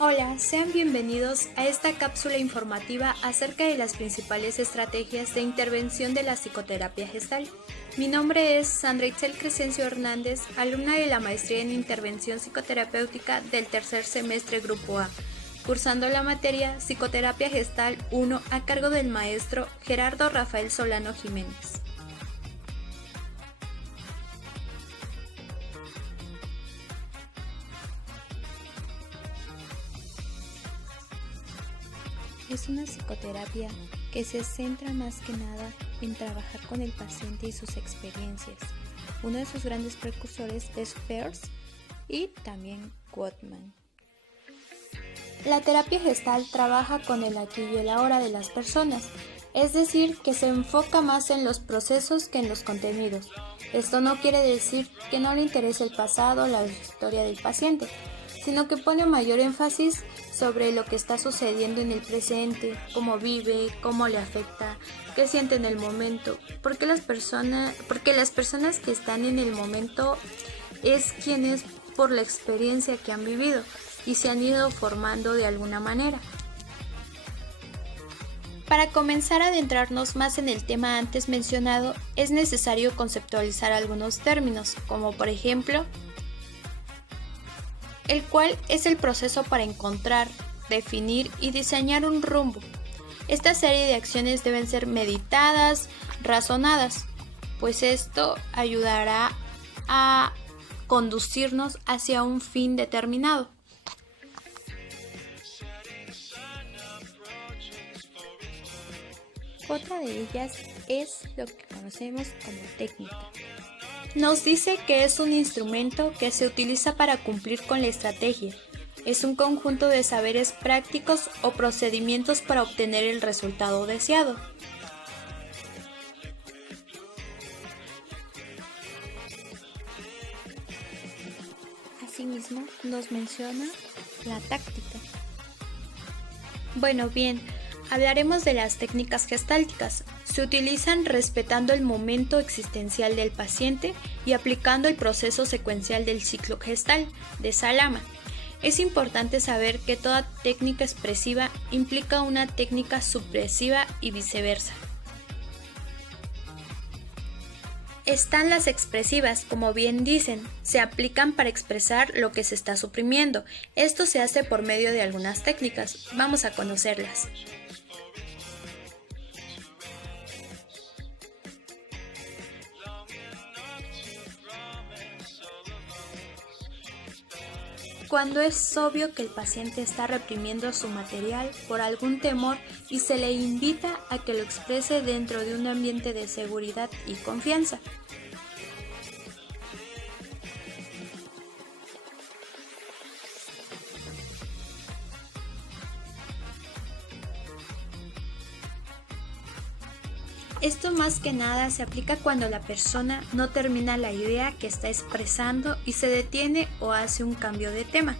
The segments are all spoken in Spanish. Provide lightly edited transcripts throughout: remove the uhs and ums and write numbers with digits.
Hola, sean bienvenidos a esta cápsula informativa acerca de las principales estrategias de intervención de la psicoterapia gestal. Mi nombre es Sandra Itzel Crescencio Hernández, alumna de la maestría en intervención psicoterapéutica del tercer semestre Grupo A, cursando la materia Psicoterapia Gestal 1 a cargo del maestro Gerardo Rafael Solano Jiménez. Es una psicoterapia que se centra más que nada en trabajar con el paciente y sus experiencias. Uno de sus grandes precursores es Peirce y también Gottman. La terapia gestal trabaja con el aquí y el ahora de las personas, es decir, que se enfoca más en los procesos que en los contenidos. Esto no quiere decir que no le interese el pasado o la historia del paciente, sino que pone mayor énfasis sobre lo que está sucediendo en el presente, cómo vive, cómo le afecta, qué siente en el momento, porque las personas que están en el momento es quien es por la experiencia que han vivido y se han ido formando de alguna manera. Para comenzar a adentrarnos más en el tema antes mencionado, es necesario conceptualizar algunos términos, como por ejemplo, el cual es el proceso para encontrar, definir y diseñar un rumbo. Esta serie de acciones deben ser meditadas, razonadas, pues esto ayudará a conducirnos hacia un fin determinado. Otra de ellas es lo que conocemos como técnica. Nos dice que es un instrumento que se utiliza para cumplir con la estrategia. Es un conjunto de saberes prácticos o procedimientos para obtener el resultado deseado. Asimismo, nos menciona la táctica. Bueno, bien, hablaremos de las técnicas gestálticas. Se utilizan respetando el momento existencial del paciente y aplicando el proceso secuencial del ciclo gestal de Salama. Es importante saber que toda técnica expresiva implica una técnica supresiva y viceversa. Están las expresivas, como bien dicen, se aplican para expresar lo que se está suprimiendo. Esto se hace por medio de algunas técnicas. Vamos a conocerlas. Cuando es obvio que el paciente está reprimiendo su material por algún temor y se le invita a que lo exprese dentro de un ambiente de seguridad y confianza. Esto más que nada se aplica cuando la persona no termina la idea que está expresando y se detiene o hace un cambio de tema.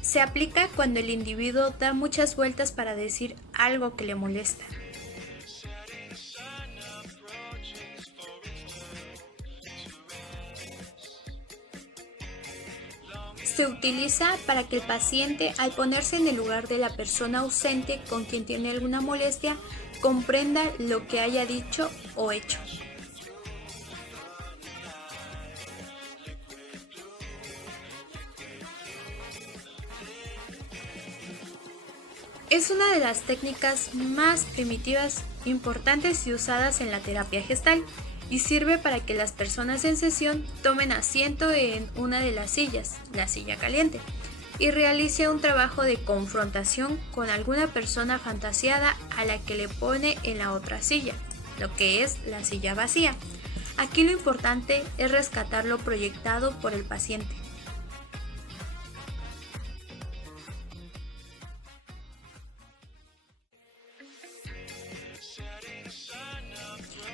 Se aplica cuando el individuo da muchas vueltas para decir algo que le molesta. Se utiliza para que el paciente, al ponerse en el lugar de la persona ausente con quien tiene alguna molestia, comprenda lo que haya dicho o hecho. Es una de las técnicas más primitivas, importantes y usadas en la terapia gestal, y sirve para que las personas en sesión tomen asiento en una de las sillas, la silla caliente, y realice un trabajo de confrontación con alguna persona fantasiada a la que le pone en la otra silla, lo que es la silla vacía. Aquí lo importante es rescatar lo proyectado por el paciente.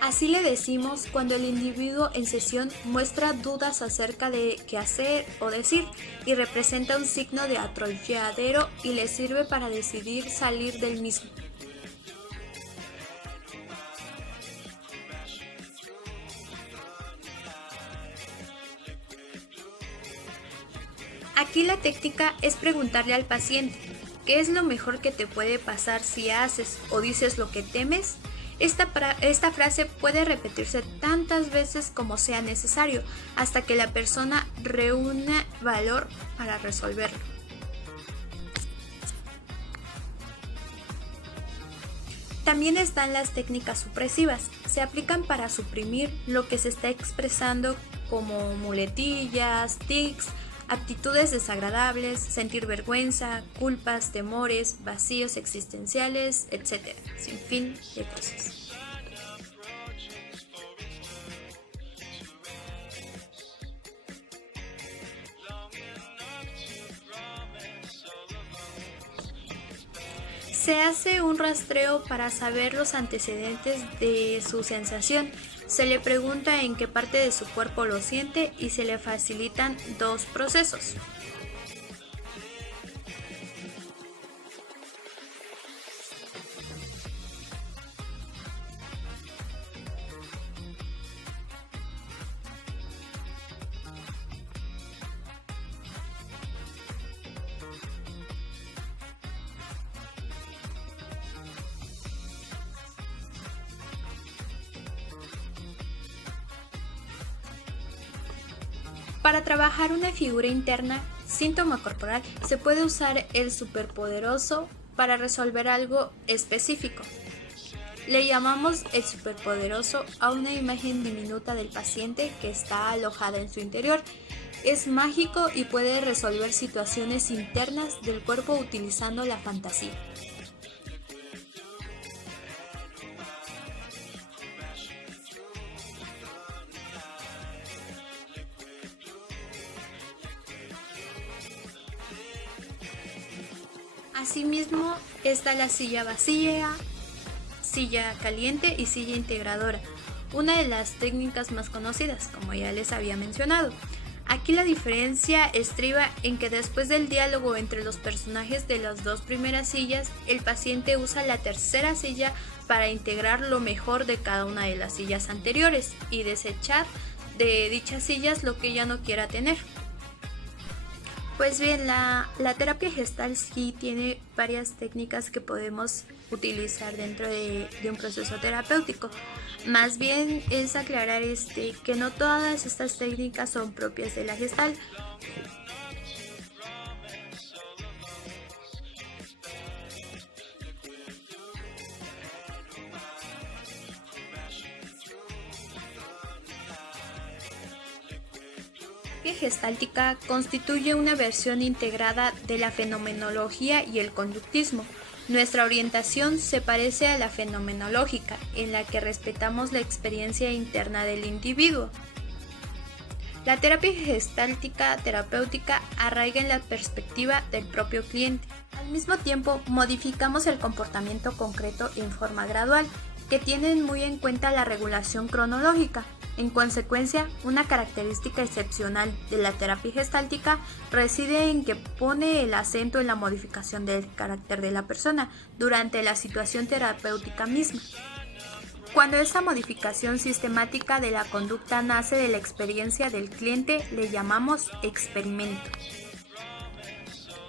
Así le decimos cuando el individuo en sesión muestra dudas acerca de qué hacer o decir y representa un signo de atolladero y le sirve para decidir salir del mismo. Aquí la técnica es preguntarle al paciente, ¿qué es lo mejor que te puede pasar si haces o dices lo que temes? Esta frase puede repetirse tantas veces como sea necesario hasta que la persona reúna valor para resolverlo. También están las técnicas supresivas. Se aplican para suprimir lo que se está expresando como muletillas, tics, actitudes desagradables, sentir vergüenza, culpas, temores, vacíos existenciales, etc. Sin fin de cosas. Se hace un rastreo para saber los antecedentes de su sensación. Se le pregunta en qué parte de su cuerpo lo siente y se le facilitan dos procesos. Para trabajar una figura interna, síntoma corporal, se puede usar el superpoderoso para resolver algo específico. Le llamamos el superpoderoso a una imagen diminuta del paciente que está alojada en su interior. Es mágico y puede resolver situaciones internas del cuerpo utilizando la fantasía. Asimismo, está la silla vacía, silla caliente y silla integradora, una de las técnicas más conocidas, como ya les había mencionado. Aquí la diferencia estriba en que después del diálogo entre los personajes de las dos primeras sillas, el paciente usa la tercera silla para integrar lo mejor de cada una de las sillas anteriores y desechar de dichas sillas lo que ya no quiera tener. Pues bien, la terapia gestal sí tiene varias técnicas que podemos utilizar dentro de un proceso terapéutico. Más bien es aclarar que no todas estas técnicas son propias de la gestal. La terapia gestáltica constituye una versión integrada de la fenomenología y el conductismo. Nuestra orientación se parece a la fenomenológica, en la que respetamos la experiencia interna del individuo. La terapia gestáltica terapéutica arraiga en la perspectiva del propio cliente. Al mismo tiempo, modificamos el comportamiento concreto en forma gradual, que tienen muy en cuenta la regulación cronológica. En consecuencia, una característica excepcional de la terapia gestáltica reside en que pone el acento en la modificación del carácter de la persona durante la situación terapéutica misma. Cuando esa modificación sistemática de la conducta nace de la experiencia del cliente, le llamamos experimento.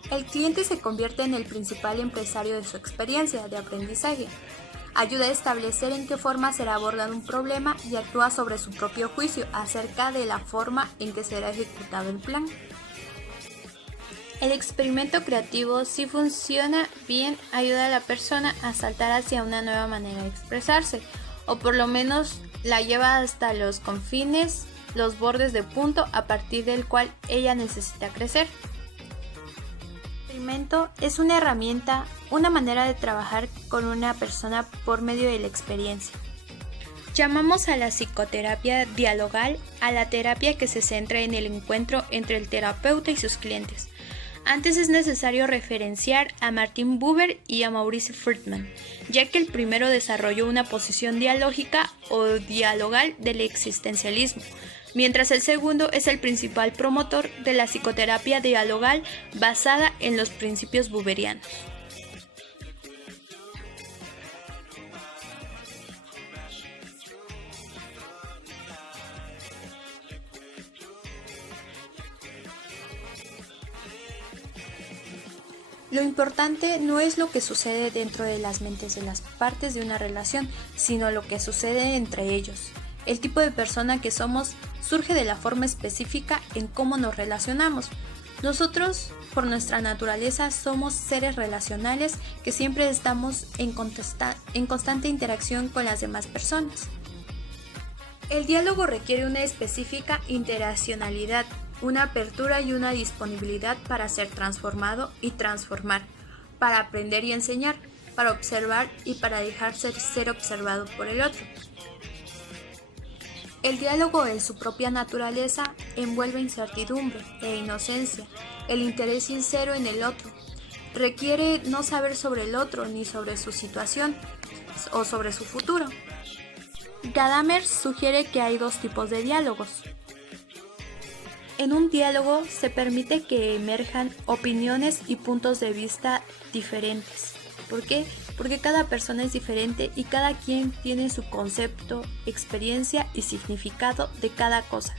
El cliente se convierte en el principal empresario de su experiencia de aprendizaje. Ayuda a establecer en qué forma será abordado un problema y actúa sobre su propio juicio acerca de la forma en que será ejecutado el plan. El experimento creativo, si funciona bien, ayuda a la persona a saltar hacia una nueva manera de expresarse, o por lo menos la lleva hasta los confines, los bordes de punto a partir del cual ella necesita crecer. El experimento es una herramienta, una manera de trabajar con una persona por medio de la experiencia. Llamamos a la psicoterapia dialogal a la terapia que se centra en el encuentro entre el terapeuta y sus clientes. Antes es necesario referenciar a Martin Buber y a Maurice Friedman, ya que el primero desarrolló una posición dialógica o dialogal del existencialismo, mientras el segundo es el principal promotor de la psicoterapia dialogal basada en los principios buberianos. Lo importante no es lo que sucede dentro de las mentes de las partes de una relación, sino lo que sucede entre ellos. El tipo de persona que somos surge de la forma específica en cómo nos relacionamos. Nosotros, por nuestra naturaleza, somos seres relacionales que siempre estamos en constante interacción con las demás personas. El diálogo requiere una específica interaccionalidad, una apertura y una disponibilidad para ser transformado y transformar, para aprender y enseñar, para observar y para dejarse ser observado por el otro. El diálogo en su propia naturaleza envuelve incertidumbre e inocencia, el interés sincero en el otro. Requiere no saber sobre el otro ni sobre su situación o sobre su futuro. Gadamer sugiere que hay dos tipos de diálogos. En un diálogo se permite que emerjan opiniones y puntos de vista diferentes. ¿Por qué? Porque cada persona es diferente y cada quien tiene su concepto, experiencia y significado de cada cosa.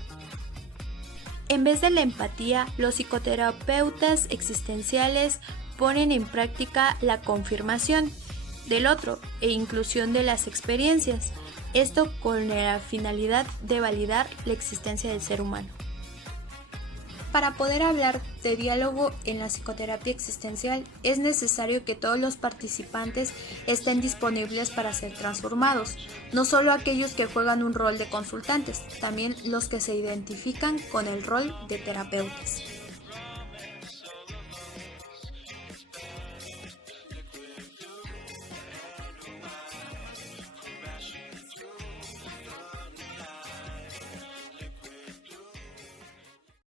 En vez de la empatía, los psicoterapeutas existenciales ponen en práctica la confirmación del otro e inclusión de las experiencias, esto con la finalidad de validar la existencia del ser humano. Para poder hablar de diálogo en la psicoterapia existencial es necesario que todos los participantes estén disponibles para ser transformados, no solo aquellos que juegan un rol de consultantes, también los que se identifican con el rol de terapeutas.